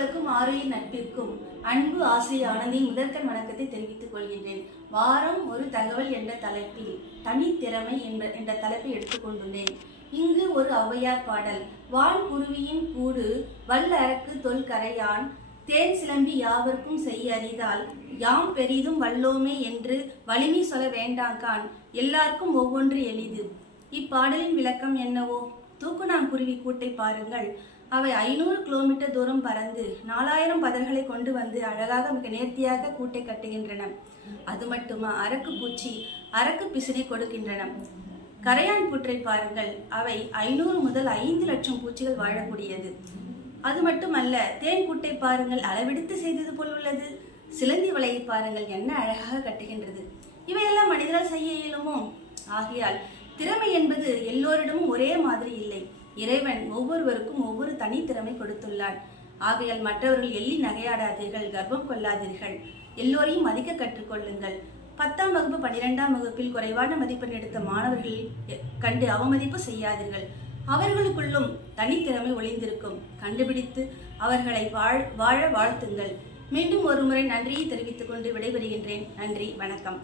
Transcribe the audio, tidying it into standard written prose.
உங்களுக்கும் ஆரோயின் நட்பிற்கும் அன்பு ஆசிரியர் ஆனந்தியின் முதற்கண் வணக்கத்தை தெரிவித்துக் கொள்கின்றேன். வாரம் ஒரு தகவல் என்ற தலைப்பில் தனித்திறமை என்ற தலைப்பை எடுத்துக்கொண்டுள்ளேன். இங்கு ஒரு ஔவையார் பாடல். வான் குருவியின் கூடு வல்ல அரக்கு தொல்கரையான் தேன் சிலம்பி யாவர்க்கும் செய்ய அறிதால் யாம் பெரிதும் வல்லோமே என்று வலிமை சொல்ல வேண்டாங்கான் எல்லாருக்கும் ஒவ்வொன்று எளிது. இப்பாடலின் விளக்கம் என்னவோ? தூக்குநாங்குருவி கூட்டை பாருங்கள். அவை 500 கிலோமீட்டர் தூரம் பறந்து 4000 பதர்களை கொண்டு வந்து அழகாக மிக நேர்த்தியாக கூட்டை கட்டுகின்றன. அது மட்டுமா, அரக்கு பூச்சி அரக்கு பிசினை கொடுக்கின்றன. கரையான் புற்றை பாருங்கள். அவை 500 முதல் 5 லட்சம் பூச்சிகள் வாழக்கூடியது. அது மட்டுமல்ல, தேன் கூட்டை பாருங்கள், அளவெடுத்து செய்தது போல் உள்ளது. சிலந்தி வலையை பாருங்கள், என்ன அழகாக கட்டுகின்றது. இவையெல்லாம் மனிதரால் செய்ய இயலுமோ? ஆகையால் திறமை என்பது எல்லோரிடமும் ஒரே மாதிரி இல்லை. இறைவன் ஒவ்வொருவருக்கும் ஒவ்வொரு தனித்திறமை கொடுத்துள்ளார். ஆகையால் மற்றவர்கள் எள்ளி நகையாடாதீர்கள், கர்ப்பம் கொள்ளாதீர்கள், எல்லோரையும் மதிக்க கற்றுக்கொள்ளுங்கள். 10ஆம் வகுப்பு 12ஆம் வகுப்பில் குறைவான மதிப்பெண் எடுத்த மாணவர்கள் கண்டு அவமதிப்பு செய்யாதீர்கள். அவர்களுக்குள்ளும் தனித்திறமை ஒளிந்திருக்கும். கண்டுபிடித்து அவர்களை வாழ வாழ்த்துங்கள். மீண்டும் ஒரு முறை நன்றியை தெரிவித்துக் கொண்டு விடைபெறுகின்றேன். நன்றி, வணக்கம்.